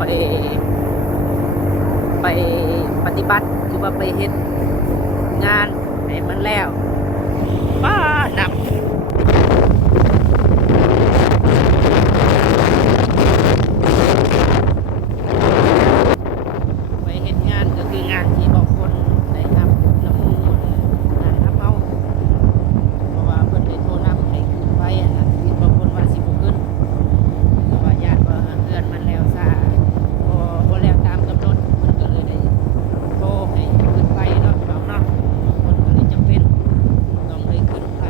ไปปฏิบัติคือว่าไปเฮ็ดงานให้มันแล้วป้าหนักไปเฮ็ดงานก็คืองานที่บอกคนได้ทำน้ำมูลงานทับเอาเพราะว่าเพิ่นได้โทรนำให้ขึ้นไปนะที่บอกคนว่าสิบ่ขึ้นเพราะว่าญาติว่าเดือนมันแล้วซาบ่แล้วตามกำหนดเพิ่นก็เลยได้โทรให้ขึ้นไปเนาะเอาเนาะคนก็เลยจำเป็นต้องได้ขึ้นไป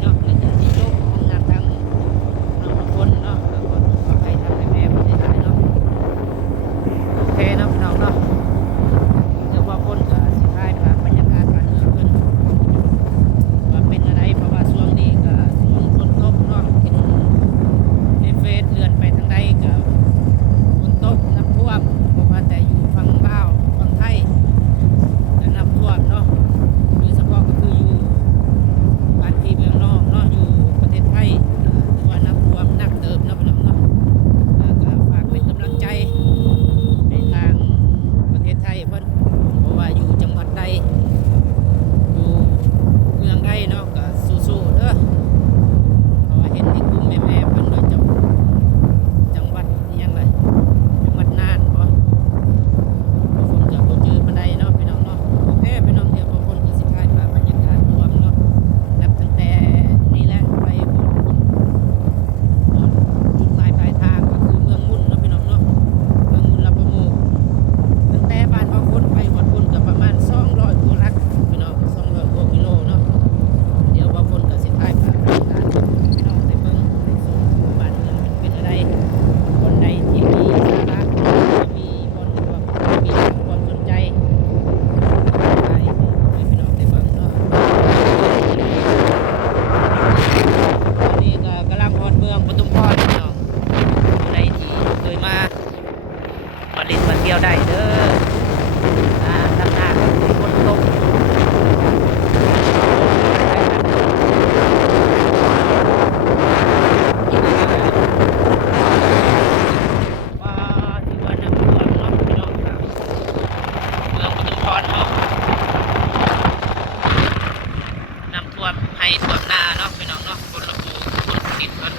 เนาะแล้วจะสิจบของงานทางน้องคนเนาะแล้วก็ขอให้ทางแม่บ่ได้หลายเนาะโอเคเนาะพี่น้องเนาะเดี๋ยวว่าคนก็สิพายพาบรรยากาศบ้านเมืองเพิ่นว่าเป็นอะไรเพราะว่าช่วงนี้ก็ช่วงฝนตกเนาะเห็นในเฟซเลื่อนไปทางใดก็ฝนตกน้ำท่วมเพราะว่าแต่อยู่ฝั่งลาวฝั่งไทยก็น้ำท่วมเนาะโดยเฉพาะก็คืออยู่บ้านพี่เมืองนอกเนาะอยู่ประเทศไทยถือว่าน้ำท่วมหนักเติบเนาะพี่น้องเนาะก็ฝากเป็นกำลังใจในทางประเทศไทยเพิ่นเพราะว่าอยู่จังหวัดใดอยู่เมืองใดเนาะก็สู้ๆเด้อเพราะว่าเห็นในกลุ่มแม่ๆเพิ่นว่าจังหวัดอิหยังไรจังหวัดน่านบ่ผมจะบ่เจอปานใดเนาะพี่น้องเนาะโอเคพี่น้องเดี๋ยวบางคนก็สิพายมาบรรยากาศรวมเนาะนับตั้งแต่นี่แหละไปหมดจุดหมายปลายทางก็คือเมืองมุ่นเนาะพี่น้องเนาะเมืองมุ่นลำปะมูตั้งแต่บ้านบางคนไปหมดพุ่นก็ประมาณ200กว่าลักพี่น้อง200กว่ากิโลเนาะเดี๋ยวบางคนก็สิพายมาบรรยากาศพี่น้องได้เบิ่งได้ชมบ้านเมืองเป็นอะไรคนใดที่มีสาระมีบนความมีความสนใจได้ให้พี่น้องได้เบิ่งเนาะตอนนี้ก็กำลังฮอดเมืองปทุมพรพี่น้องผู้ใดที่เคยมาลินมาเที่ยวได้เด้อทางหน้าก็คือฝนตกว่าที่ว่าน้ำท่วมเนาะพี่น้องครับเมืองปทุมพรเนาะน้ำท่วมให้ท่วมนาเนาะพี่น้องเนาะคนละปูคนติดกัน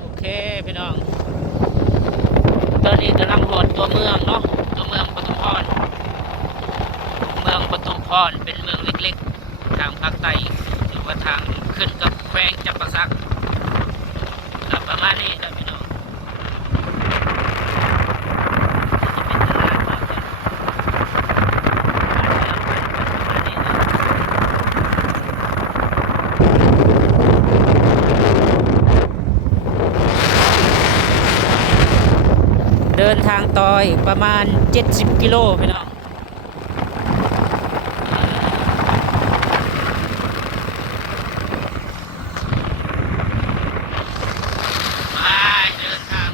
โอเคพี่น้องตอนนี้กำลังหอดตัวเมืองเนาะตัวเมืองปทุมพรเมืองปทุมพรเป็นเมืองเล็กๆทางภาคใต้หรือว่าทางขึ้นกับแขวงจำปาสักประมาณนี้นะพี่น้องเดินทางต่ออีกประมาณ70กิโลพี่น้องเดินทาง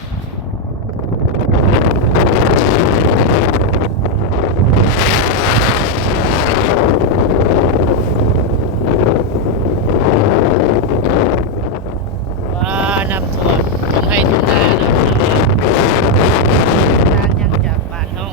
ว่าน้ำท่วมทุ่งไร่ทุ่งนาเนาะทางยังจากบ้านเฮา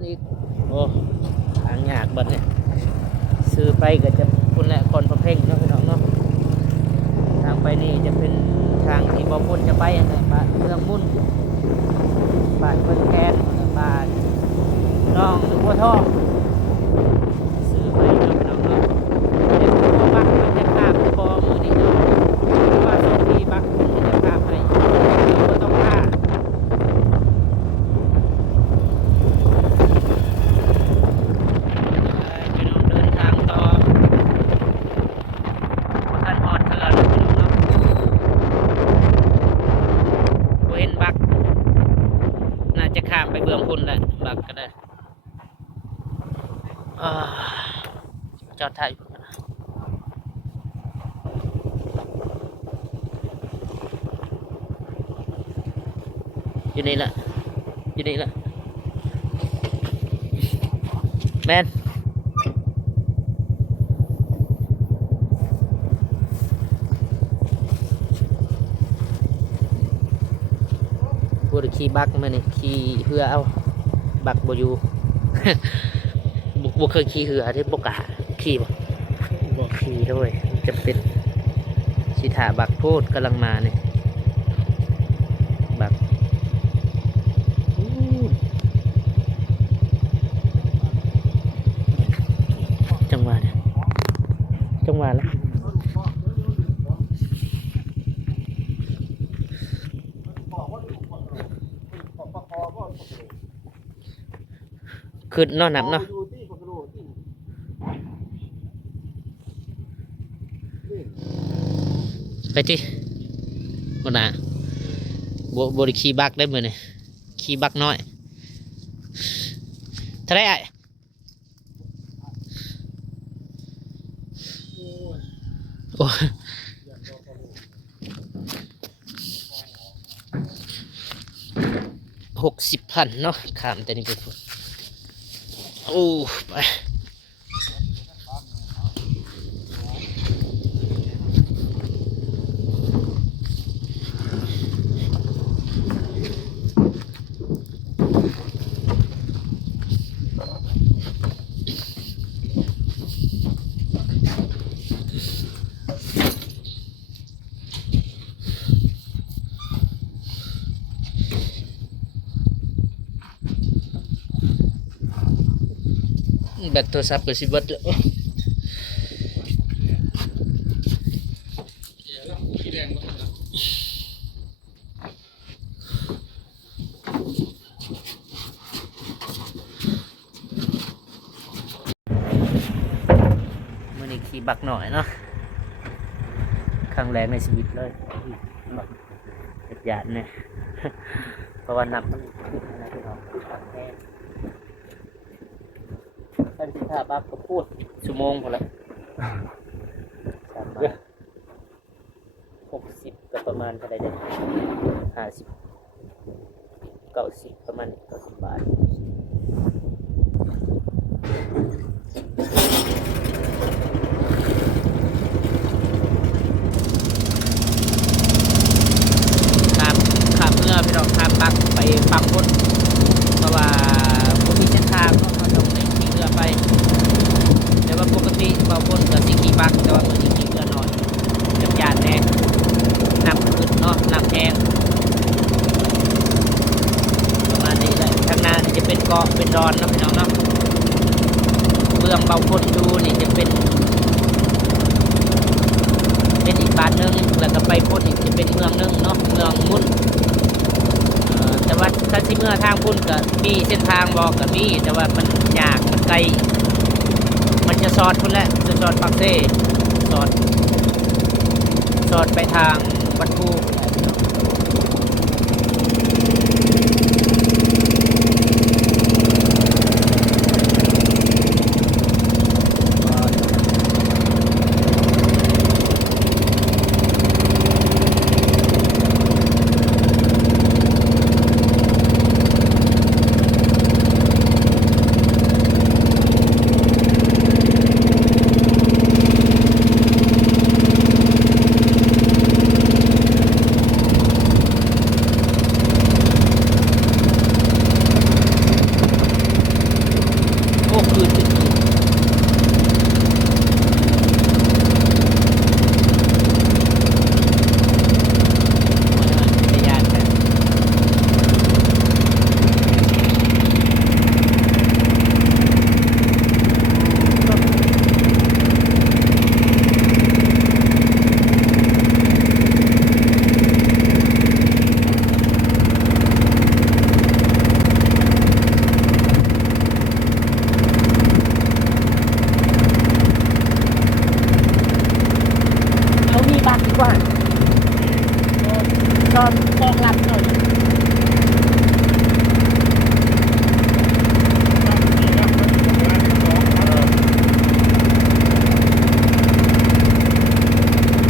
นอีกโอ้ทางยากบัดเนี่ยซื้อไปก็จะคุณแหละคนประเพ่งเนาะพี่น้องเนาะทางไปนี่จะเป็นทางที่บ่พ้นจะไปอะไรบ้านเมืองมุ่นบ้านเพิ่นแคนบ้านน้องหรือว่าท่องซื้อไปเนาะพี่น้องเนาะเด็กผู้บักมันจะข้ามบ่มือนี่เนาะว่าโซฟีบักมันจะข้ามให้ก็ต้องข้ามพี่น้องเดินทางต่อท่านฮอดเถื่อนพี่น้องเนาะบ่เห็นบักน่าจะข้ามไปเบื้องพุ่นแหละบักก็ได้จอดถ่ายอยู่นี่แหละอยู่นี่แหละแมนบริขี่บักมาเนี่ยขี่เหือเอาบักบอยู่ บุเคยขี่เหือที่บกะขี่บ่ขี่ด้วยจะเป็นชิถาบักโพดกำลังมาเนี่ยบักจังหวะเนี่ยจังหวะแล้วขึ้นนอนหนับเนาะไปที่คนน่ะบริขี่บักได้เหมือนเนี่ยขี่บักน้อยเท่าไรไอ้โอ้60,000เนาะขามแต่นี่เป็นคนโอ้ไปแบตโทรศัพท์ก็สิเบิดแล้วมื่อนี้ขี่บักหน่อยเนาะครั้งแรกในชีวิตเลยบักหยาดเนี่ย เพราะว่านับมันอะไรที่เราทำแน่ท่านสิท่าบักก็พูดชั่วโมงพอละ60ก็ประมาณเท่าไรเด้50 90ประมาณ90 บาทข้ามเมื่อพี่น้องข้ามบักไปฝั่งพ้นเพราะว่าผมมีเส้นทางเนาะเขาต้องได้ขี่เรือไปแต่ว่าปกติบางคนก็สิขี่บักแต่ว่าเมื่อนี้ขี่เรือหน่อยจักรยานแน่น้ำขึ้นเนาะน้ำแห้งประมาณนี้เลยข้างหน้านี่จะเป็นเกาะเป็นดอนเนาะพี่น้องเนาะเบื้องบางคนดูนี่จะเป็นอีกบ้านนึงแล้วก็ไปพ้นอีกจะเป็นเมืองนึงเนาะเมืองมุ่นแต่ว่าถ้าที่เมื่อทางพุ่นก็มีเส้นทางบอกก็มีแต่ว่ามันยากมันไกลมันจะสอดพุ่นแหละจะสอดปากเซ่สอดไปทางวัดภู คืนเขามีบัตรดีกว่าก็บอกรับหน่อย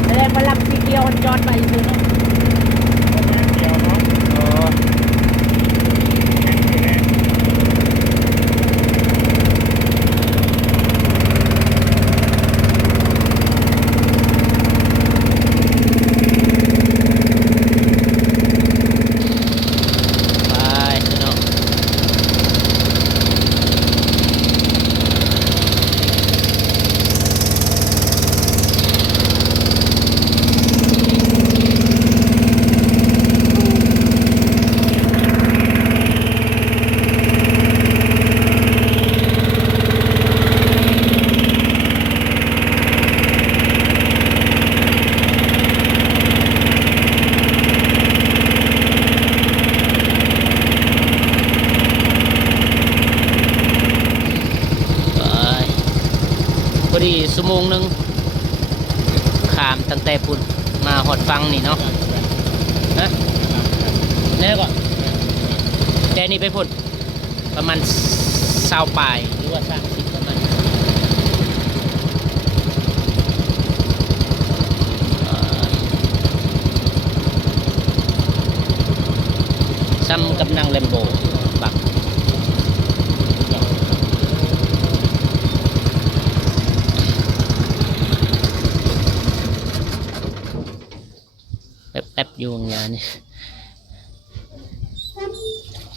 แสดงว่ารับทีเดียวจอดไปซื้อเนาะพอดีชั่วโมงนึงขามตั้งแต่ปุ่นมาหอดฟังนี่เนาะฮะแน่ก่อนแต่นี่ไปพุ่นประมาณ20ปลายหรือว่า30ประมาณซ้ำกับนางแลมโบบักแป๊บอยู่งานนี่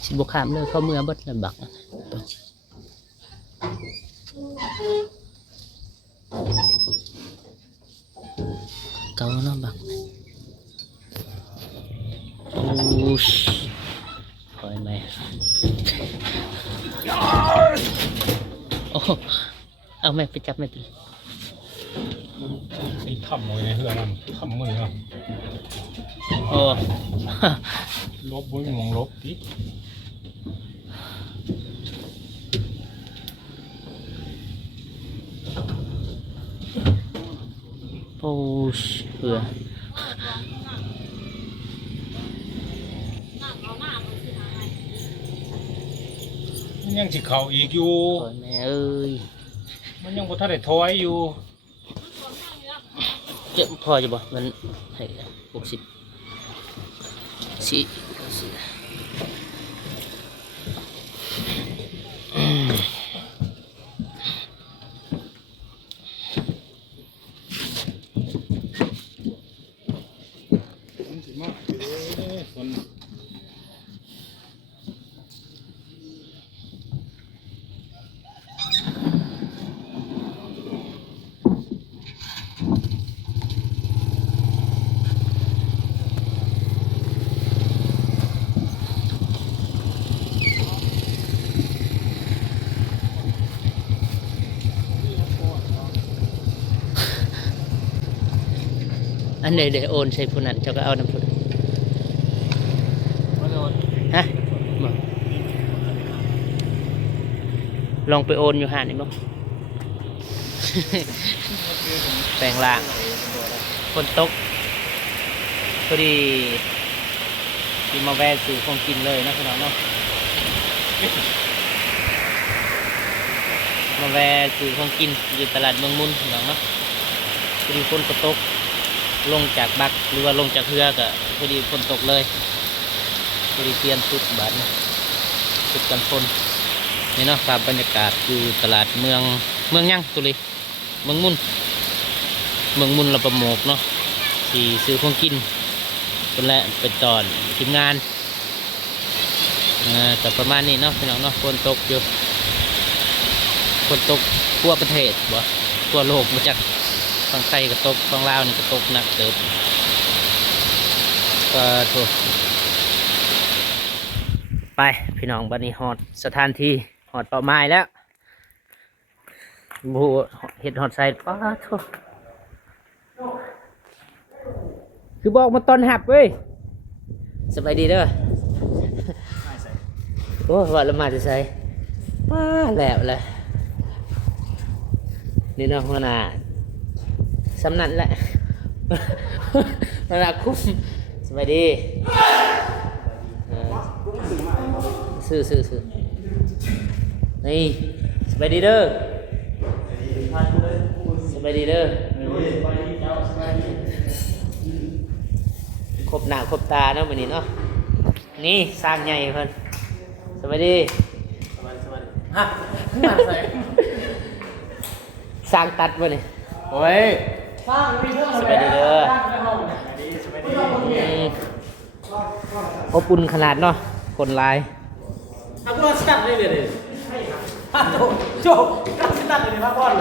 สิบขามเลยเข้าเมื่อบัดละบักเกาเนาะบักโอ้ยคอยไหมโอ้เอาแม่ไปจับแม่ตีนี่ทำมวยในเรือมันทำมือครับ โอ้ ลบบุ้ยมองลบดิ โอ้เผื่อมันยังสิเข่าอีกอยู่ โอ้ยแม่เอ้ย มันยังบ่ทันได้ถอยอยู่ เจ็บพอจะบ่มันให้60สิมันสิมาคน อันใดเดี๋ยวโอนใส่ผู้นั้นเจ้าก็เอาน้ำผู้นั้นฮะบ่ลองไปโอนอยู่หานี่บ่ แปลงล่างฝนตกพอดีกินมาแวะซื้อของกินเลยนะพี่น้องเนาะมาแวะซื้อของกินอยู่ตลาดเมืองมุนพี่น้องเนาะพอดีฝนก็ตกลงจากบักหรือว่าลงจากเรือก็พอดีฝนตกเลยพอดีเปลี่ยนชุดบาดนะชุดกันฝนนี่เนาะภาพบรรยากาศอยู่ตลาดเมืองยังตุลีเมืองมุนเราประโมกเนาะที่ซื้อของกินเป็นและเป็นตอนทีมงานแต่ประมาณนี้เนาะพี่น้องเนาะฝนตกอยู่ ฝนตกทั่วประเทศบ่ทั่วโลกมาจากฝั่งไทยก็ตกฝั่งลาวนี่ก็ตกหนักเติบก็ทั่วไปพี่น้องบัดนี้ฮอดสถานที่ฮอดเป้าหมายแล้วบูเห็ดฮอดใส่ป้าทั่วคือบอกมาตอนหับเว้ยสบายดีเด้อโอ้ว่าละมาจะใส่ป้าแล้วเลยนี่เนาะหัวหน้าสำนันแหละหัวหน้าคุ้มสบายดีซื้อนี่สบายดีเด้อสบายดีเด้อครบหน้าครบตาเนาะมื้อนี้เนาะนี่สร้างใหญ่เพิ่นสบายดีฮะสร้างตัดบ่นี่โอ้ยสบายดีเด้ออบอุ่นขนาดเนาะคนหลายAku start nih deh. Cok, kan start ini Pak Bon.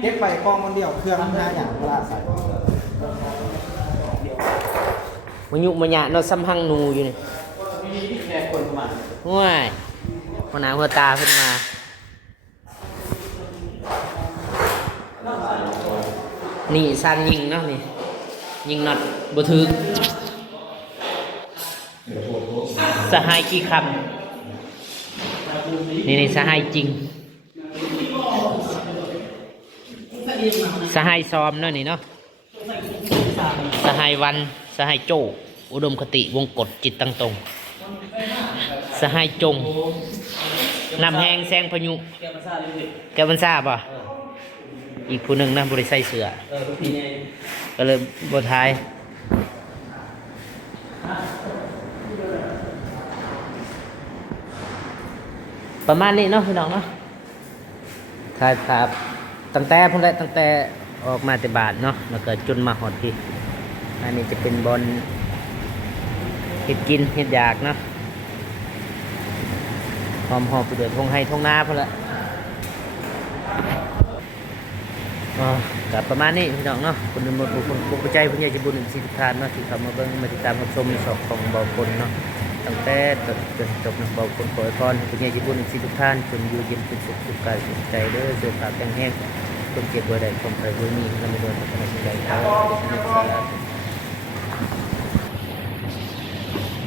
เก็บไปกองมันเดียวเครื่องมันหาอย่างเวลาใส่ มันยุมันหยาเนาะซ้ำหังหนูอยู่นี่ แค่คนประมาณ ว้ายหัวหน้าหัวตาขึ้นมานี่สร้างยิงเนาะนี่ยิงน็อตบ่ถึกสหายกี่คำนี่สหายจริงสหายซ้อมเนาะนี่เนาะสหายวันสหายโจอุดมคติวงกฎจิตตั้งตรงสหายจงนำแหงแซงพายุแกมันทราบป่ะอีกผู้หนึ่งนะบริใส่เสือก็เลยบทท้ายประมาณนี้เนาะพี่น้องเนาะครับตั้งแต่พุ่นแหละตั้งแต่ออกมาแต่บาทเนาะแล้วก็จนมาหอดที่อันนี้จะเป็นบอลเห็ดกินเห็ดอยากเนาะหอมไปด้วยทงให้ทงนาพุ่นละกับประมาณนี้พี่น้องเนาะคนหมดผู้ใจผู้ใหญ่จะบุญสิทธิทานเนาะที่เขามาเบิ่งมาติดตามรับชมในช่องของเบาคนเนาะตั้งแต่จนจบนะเบาคนขอให้พรผู้ใหญ่จะบุญสิทธิทานจนอยู่เย็นเป็นสุขสุขกายสุขใจเด้อเสื้อผ้าแข็งแรงคนเจ็บบ่ได้คนไข้บ่มีนำไปโดนพัฒนาใจเขา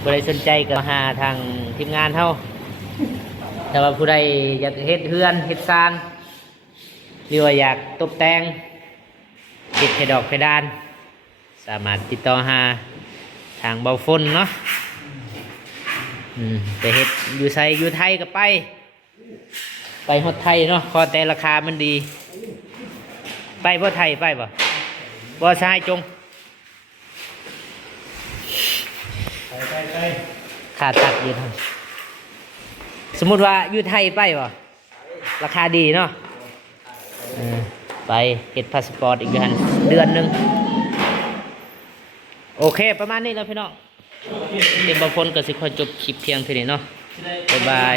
บ่ได้สนใจก็หาทางทีมงานเฮาแต่ว่าผู้ใดอยากเฮ็ดเฮือนเฮ็ดซานหรือว่าอยากตกแต่งติดเพดอกเพดานสามารถติดต่อหาทางเบาฝนเนาะไปเฮ็ดอยู่ไสอยู่ไทยก็ไปฮอดไทยเนาะขอแต่ราคามันดีไปบ่ไทยไปบ่ชายจงไปขาดตัดอยู่ทางสมมุติว่าอยู่ไทยไปบ่ราคาดีเนาะไปเฮ็ดพาสปอร์ตอีกเดือนหนึ่งโอเคประมาณนี้แล้วพี่น้องเดี๋ยวบางคนก็สิขอจบคลิปเพียงเท่านี้เนาะบ๊ายบาย